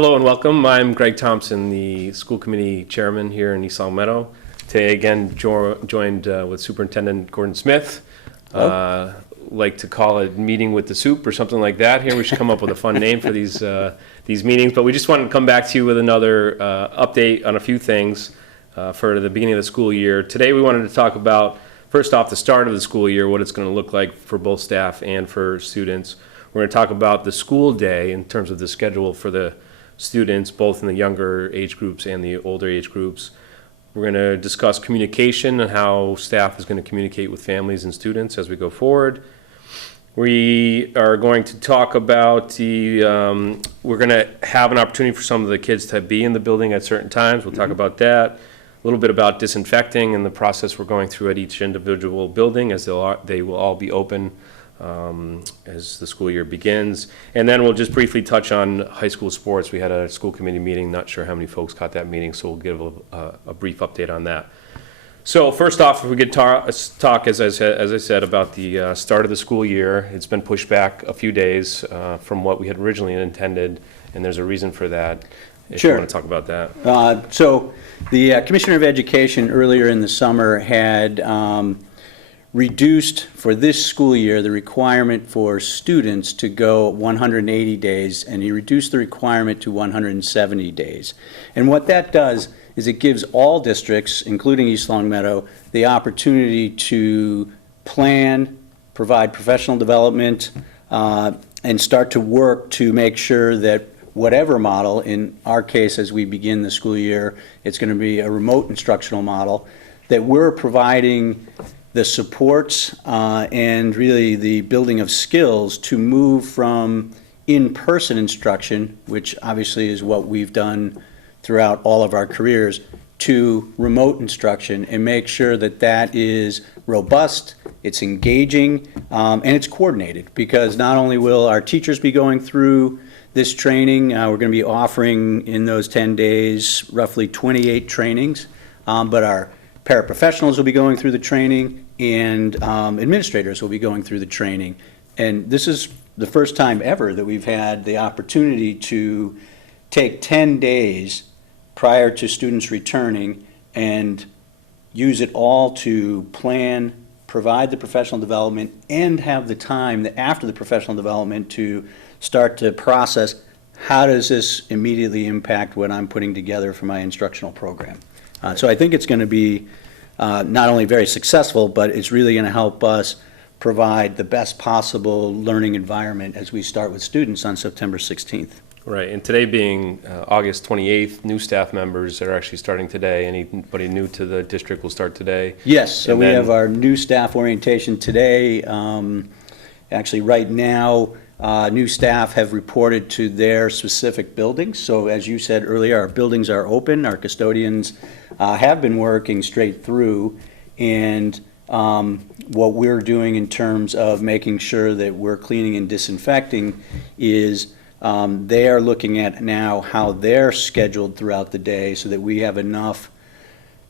Hello and welcome. I'm Greg Thompson, the school committee chairman here in East Long Meadow. Today again joined with Superintendent Gordon Smith. Like to call it meeting with the soup or something like that here. We should come up with a fun name for these meetings, but we just wanted to come back to you with another update on a few things for the beginning of the school year. Today we wanted to talk about, first off, the start of the school year, what it's going to look like for both staff and for students. We're going to talk about the school day in terms of the schedule for the students, both in the younger age groups and the older age groups. We're going to discuss communication and how staff is going to communicate with families and students as we go forward. We are going to talk about we're going to have an opportunity for some of the kids to be in the building at certain times. We'll talk about that. A little bit about disinfecting and the process we're going through at each individual building as they will all be open as the school year begins. And then we'll just briefly touch on high school sports. We had a school committee meeting. Not sure how many folks caught that meeting, so we'll give a brief update on that. So first off, if we could talk as I said, about the start of the school year. It's been pushed back a few days from what we had originally intended, and there's a reason for that. If you want to talk about that. So the Commissioner of Education earlier in the summer had reduced for this school year the requirement for students to go 180 days, and he reduced the requirement to 170 days. And what that does is it gives all districts, including East Long Meadow, the opportunity to plan, provide professional development, and start to work to make sure that whatever model, in our case as we begin the school year, it's going to be a remote instructional model, that we're providing the supports and really the building of skills to move from in-person instruction, which obviously is what we've done throughout all of our careers, to remote instruction, and make sure that that is robust, it's engaging, and it's coordinated. Because not only will our teachers be going through this training, we're going to be offering in those 10 days roughly 28 trainings, but our paraprofessionals will be going through the training, and administrators will be going through the training. And this is the first time ever that we've had the opportunity to take 10 days prior to students returning and use it all to plan, provide the professional development, and have the time after the professional development to start to process how does this immediately impact what I'm putting together for my instructional program. So I think it's going to be not only very successful, but it's really going to help us provide the best possible learning environment as we start with students on September 16th. Right, and today being August 28th, new staff members are actually starting today. Anybody new to the district will start today. Yes, so we have our new staff orientation today. Actually, right now, new staff have reported to their specific buildings. So as you said earlier, our buildings are open. Our custodians have been working straight through, and what we're doing in terms of making sure that we're cleaning and disinfecting is they are looking at now how they're scheduled throughout the day so that we have enough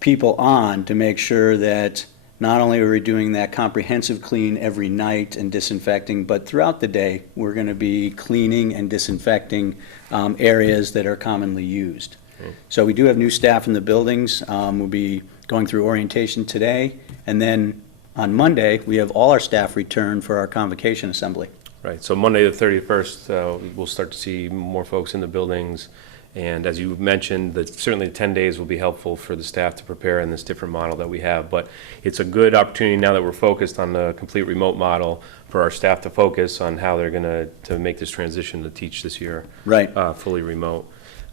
people on to make sure that not only are we doing that comprehensive clean every night and disinfecting, but throughout the day we're going to be cleaning and disinfecting areas that are commonly used. Okay. So we do have new staff in the buildings. We'll be going through orientation today, and then on Monday we have all our staff return for our convocation assembly. Right, so Monday the 31st, we'll start to see more folks in the buildings. And as you mentioned, certainly 10 days will be helpful for the staff to prepare in this different model that we have. But it's a good opportunity now that we're focused on the complete remote model for our staff to focus on how they're going to make this transition to teach this year, right, fully remote.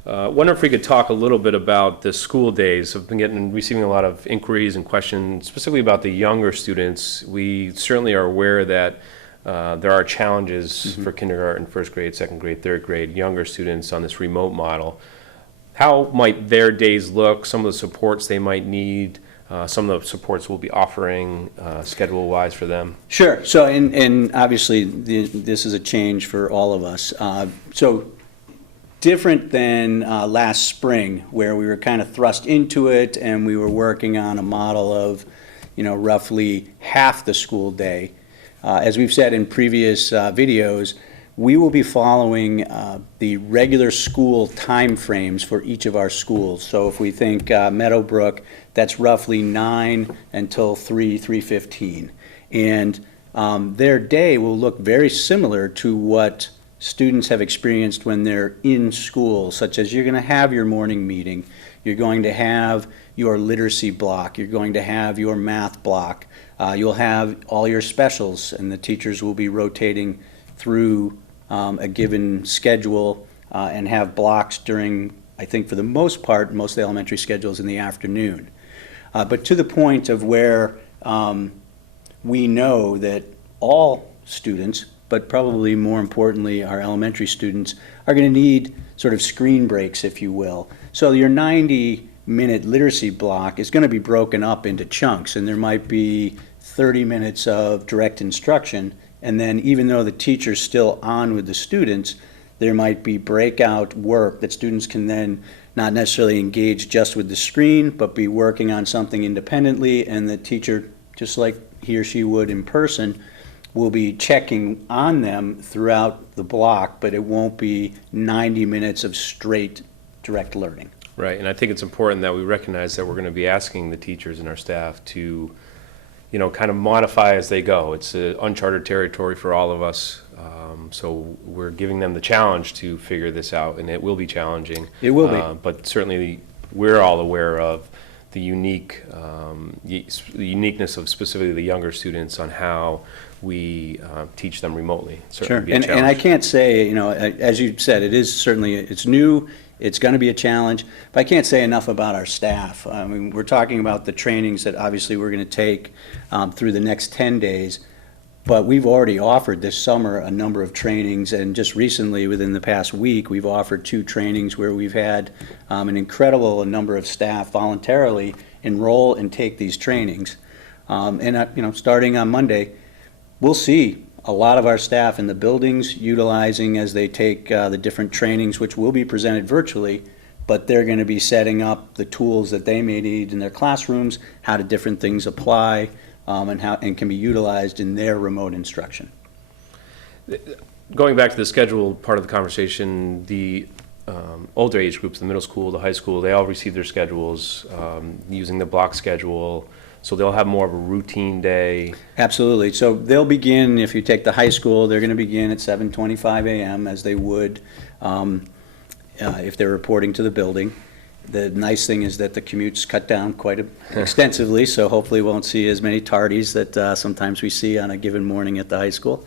Wonder if we could talk a little bit about the school days. I've been receiving a lot of inquiries and questions, specifically about the younger students. We certainly are aware that there are challenges for kindergarten, first grade, second grade, third grade, younger students on this remote model. How might their days look, some of the supports they might need, some of the supports we'll be offering schedule-wise for them? Sure. So, and obviously this is a change for all of us. So different than last spring, where we were kind of thrust into it and we were working on a model of, roughly half the school day. As we've said in previous videos, we will be following the regular school timeframes for each of our schools. So if we think Meadowbrook, that's roughly 9 until 3:15. And their day will look very similar to what students have experienced when they're in school, such as you're going to have your morning meeting, you're going to have your literacy block, you're going to have your math block, you'll have all your specials, and the teachers will be rotating through a given schedule and have blocks during, I think for the most part, most of the elementary schedules in the afternoon. But to the point of where we know that all students, but probably more importantly our elementary students, are going to need sort of screen breaks, if you will. So your 90-minute literacy block is going to be broken up into chunks, and there might be 30 minutes of direct instruction, and then even though the teacher's still on with the students, there might be breakout work that students can then not necessarily engage just with the screen, but be working on something independently, and the teacher, just like he or she would in person, will be checking on them throughout the block, but it won't be 90 minutes of straight direct learning. Right, and I think it's important that we recognize that we're going to be asking the teachers and our staff to, you know, kind of modify as they go. It's uncharted territory for all of us, so we're giving them the challenge to figure this out, and it will be challenging. It will be. But certainly, we're all aware of the uniqueness of specifically the younger students on how we teach them remotely. Sure, and I can't say, you know, as you said, it is certainly, it's new, it's going to be a challenge, but I can't say enough about our staff. I mean, we're talking about the trainings that obviously we're going to take through the next 10 days, but we've already offered this summer a number of trainings, and just recently, within the past week, we've offered 2 trainings where we've had an incredible number of staff voluntarily enroll and take these trainings. And you know, starting on Monday, we'll see a lot of our staff in the buildings utilizing as they take the different trainings, which will be presented virtually, but they're going to be setting up the tools that they may need in their classrooms, how do different things apply, and can be utilized in their remote instruction. Going back to the schedule part of the conversation, the older age groups, the middle school, the high school, they all receive their schedules using the block schedule. So they'll have more of a routine day. Absolutely. So they'll begin, if you take the high school, they're going to begin at 7:25 a.m. as they would if they're reporting to the building. The nice thing is that the commute's cut down quite extensively, so hopefully we won't see as many tardies that sometimes we see on a given morning at the high school.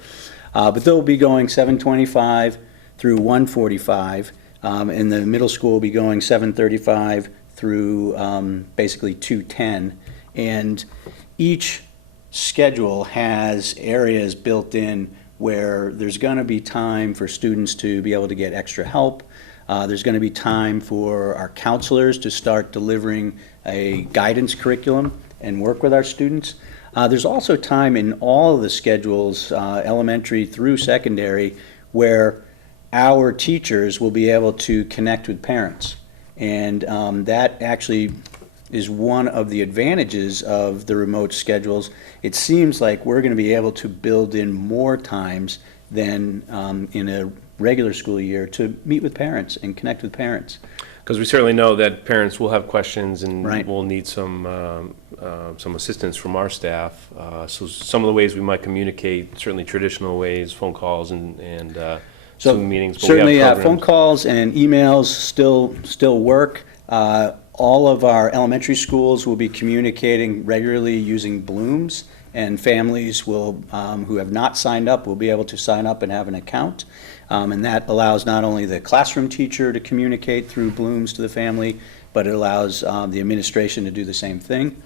But they'll be going 7:25 through 1:45, and the middle school will be going 7:35 through basically 2:10. And each schedule has areas built in where there's going to be time for students to be able to get extra help. There's going to be time for our counselors to start delivering a guidance curriculum and work with our students. There's also time in all of the schedules, elementary through secondary, where our teachers will be able to connect with parents. And that actually is one of the advantages of the remote schedules. It seems like we're going to be able to build in more times than in a regular school year to meet with parents and connect with parents. Because we certainly know that parents will have questions and Right. will need some assistance from our staff. So some of the ways we might communicate, certainly traditional ways, phone calls and So Zoom meetings. But certainly, we have phone programs. calls and emails still work. All of our elementary schools will be communicating regularly using Blooms, and families will, who have not signed up, will be able to sign up and have an account. And that allows not only the classroom teacher to communicate through Blooms to the family, but it allows the administration to do the same thing.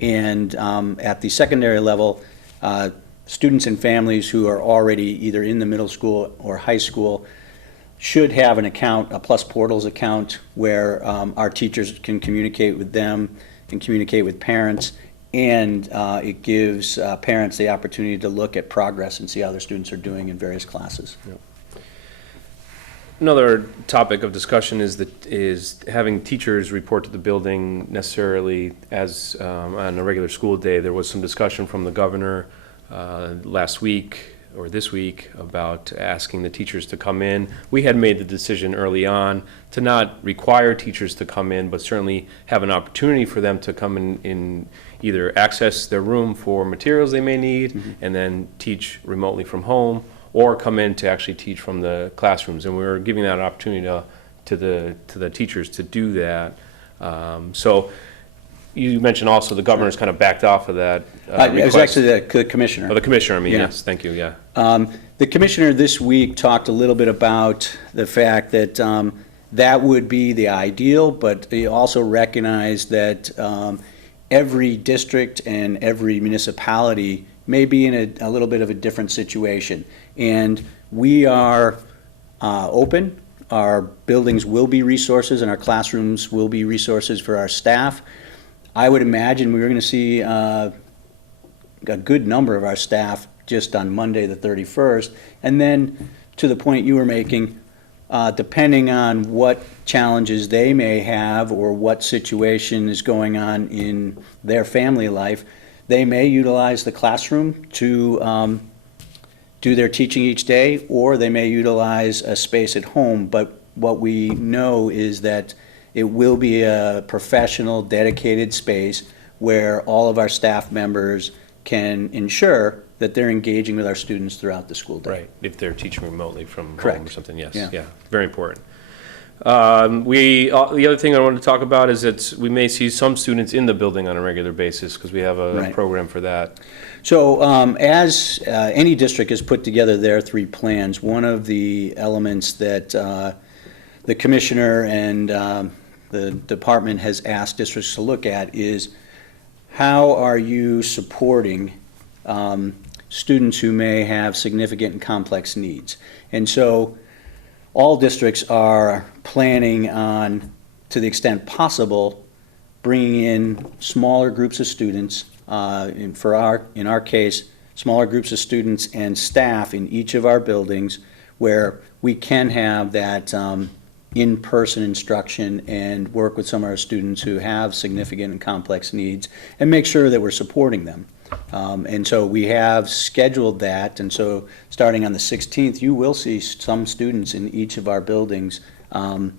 And at the secondary level, students and families who are already either in the middle school or high school should have an account, a Plus Portals account, where our teachers can communicate with them and communicate with parents, and it gives parents the opportunity to look at progress and see how their students are doing in various classes. Yep. Another topic of discussion is having teachers report to the building necessarily as on a regular school day. There was some discussion from the governor last week or this week, about asking the teachers to come in. We had made the decision early on to not require teachers to come in, but certainly have an opportunity for them to come in either access their room for materials they may need, and then teach remotely from home, or come in to actually teach from the classrooms. And we were giving that opportunity to the teachers to do that. So you mentioned also the governor's kind of backed off of that It was request. actually the commissioner. Oh, the commissioner, I mean, Yeah. yes, thank you, yeah. The commissioner this week talked a little bit about the fact that that would be the ideal, but he also recognized that every district and every municipality may be in a little bit of a different situation. And we are open. Our buildings will be resources, and our classrooms will be resources for our staff. I would imagine we were going to see a good number of our staff just on Monday, the 31st. And then, to the point you were making, depending on what challenges they may have or what situation is going on in their family life, they may utilize the classroom to do their teaching each day, or they may utilize a space at home. But what we know is that it will be a professional, dedicated space where all of our staff members can ensure that they're engaging with our students throughout the school day. Right, if they're teaching remotely from home or Correct. something, yes, Yeah. yeah, very important. The other thing I wanted to talk about is that we may see some students in the building on a regular basis, because we have a Right. program for that. So as any district has put together their 3 plans, one of the elements that the commissioner and the department has asked districts to look at is, how are you supporting students who may have significant and complex needs? And so all districts are planning on, to the extent possible, bringing in smaller groups of students, in our case, smaller groups of students and staff in each of our buildings, where we can have that in-person instruction and work with some of our students who have significant and complex needs, and make sure that we're supporting them. And so we have scheduled that, and so starting on the 16th, you will see some students in each of our buildings on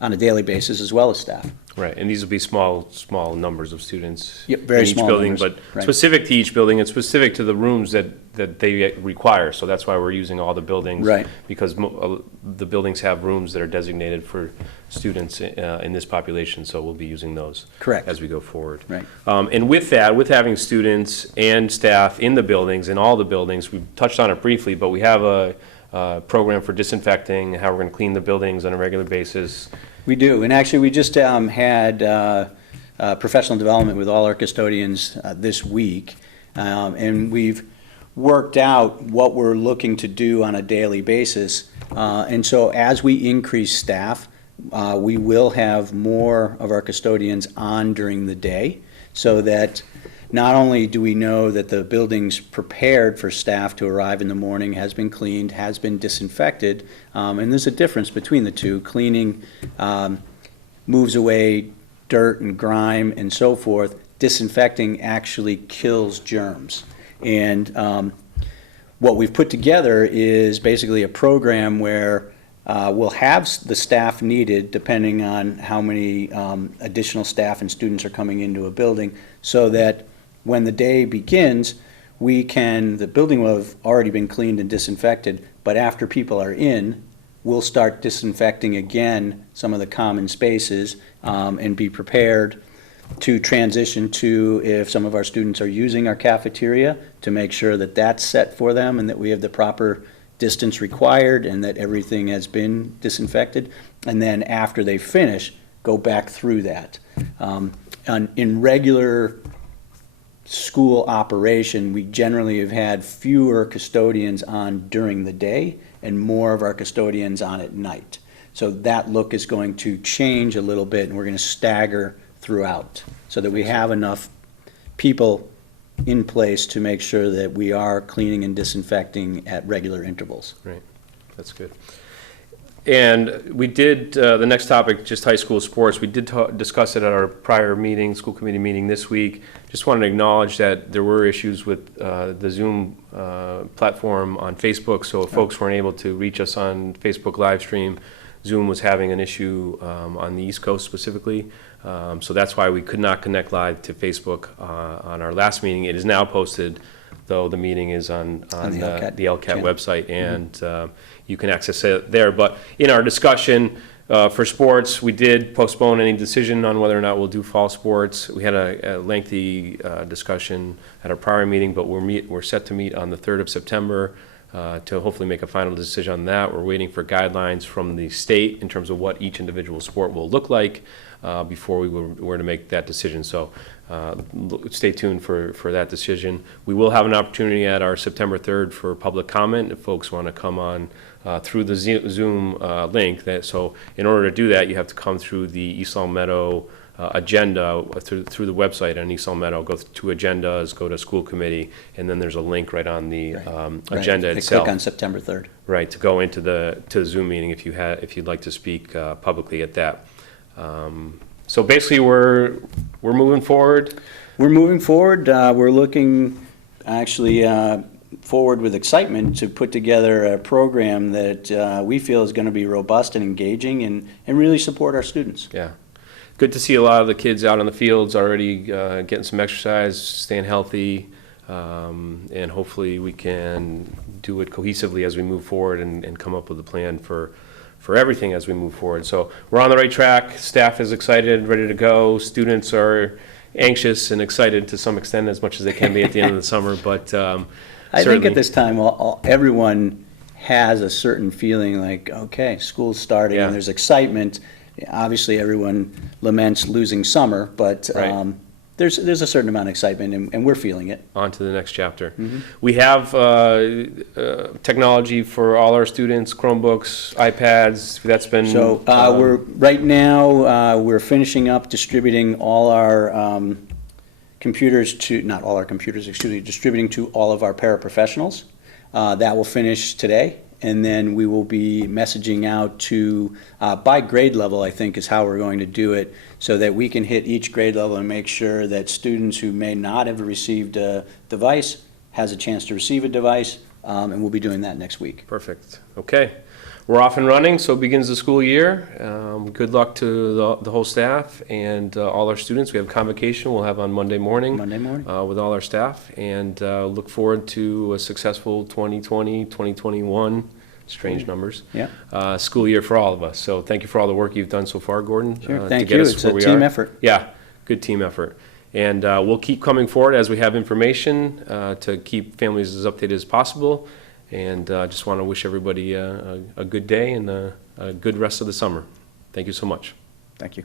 a daily basis, as well as staff. Right, and these will be small numbers of students Yep, very in each small building, numbers, but right. specific to each building and specific to the rooms that they require. So that's why we're using all the buildings. Right. Because the buildings have rooms that are designated for students in this population, so we'll be using those. Correct. As we go forward. Right. And with that, with having students and staff in the buildings, in all the buildings, we touched on it briefly, but we have a program for disinfecting, how we're going to clean the buildings on a regular basis. We do, and actually, we just had professional development with all our custodians this week, and we've worked out what we're looking to do on a daily basis. And so as we increase staff, we will have more of our custodians on during the day, so that not only do we know that the building's prepared for staff to arrive in the morning, has been cleaned, has been disinfected, and there's a difference between the two. Cleaning moves away dirt and grime and so forth. Disinfecting actually kills germs. And what we've put together is basically a program where we'll have the staff needed, depending on how many additional staff and students are coming into a building, so that when the day begins, the building will have already been cleaned and disinfected, but after people are in, we'll start disinfecting again some of the common spaces, and be prepared to transition to, if some of our students are using our cafeteria, to make sure that that's set for them and that we have the proper distance required and that everything has been disinfected. And then after they finish, go back through that. In regular school operation, we generally have had fewer custodians on during the day and more of our custodians on at night. So that look is going to change a little bit, and we're going to stagger throughout so that we have enough people in place to make sure that we are cleaning and disinfecting at regular intervals. Right, that's good. And we did, the next topic, just high school sports, we did discuss it at our prior meeting, school committee meeting this week. Just wanted to acknowledge that there were issues with the Zoom platform on Facebook, so if folks weren't able to reach us on Facebook live stream, Zoom was having an issue on the East Coast specifically. So that's why we could not connect live to Facebook on our last meeting. It is now posted, though the meeting is on the LCAT website, and you can access it there. But in our discussion for sports, we did postpone any decision on whether or not we'll do fall sports. We had a lengthy discussion at our prior meeting, but we're set to meet on the 3rd of September to hopefully make a final decision on that. We're waiting for guidelines from the state in terms of what each individual sport will look like before we were to make that decision. So stay tuned for that decision. We will have an opportunity at our September 3rd for public comment if folks want to come on through the Zoom link. So in order to do that, you have to come through the East Long Meadow agenda through the website on East Long Meadow, go to agendas, go to school committee, and then there's a link right on the agenda itself. Click on September 3rd. Right, to go into the Zoom meeting if you'd like to speak publicly at that. So basically, we're moving forward. We're moving forward. We're looking actually forward with excitement to put together a program that we feel is going to be robust and engaging and really support our students. Yeah. Good to see a lot of the kids out on the fields already getting some exercise, staying healthy, and hopefully we can do it cohesively as we move forward and come up with a plan for everything as we move forward. So we're on the right track. Staff is excited, ready to go. Students are anxious and excited to some extent, as much as they can be at the end of the summer. But I think at this time, everyone has a certain feeling like, okay, school's starting, and there's excitement. Obviously, everyone laments losing summer, but there's a certain amount of excitement, and we're feeling it. On to the next chapter. We have technology for all our students, Chromebooks, iPads. That's been we're right now we're finishing up distributing all our computers to not all our computers, distributing to all of our paraprofessionals. That will finish today. And then we will be messaging out to, by grade level, I think is how we're going to do it, so that we can hit each grade level and make sure that students who may not have received a device has a chance to receive a device, and we'll be doing that next week. Perfect. Okay. We're off and running, so begins the school year. Good luck to the whole staff and all our students. We have convocation we'll have on Monday morning. With all our staff, and look forward to a successful 2020, 2021, strange numbers, school year for all of us. So thank you for all the work you've done so far, Gordon. Sure, thank you. It's a team effort. Yeah, good team effort. And we'll keep coming forward as we have information to keep families as updated as possible. And just want to wish everybody a good day and a good rest of the summer. Thank you so much. Thank you.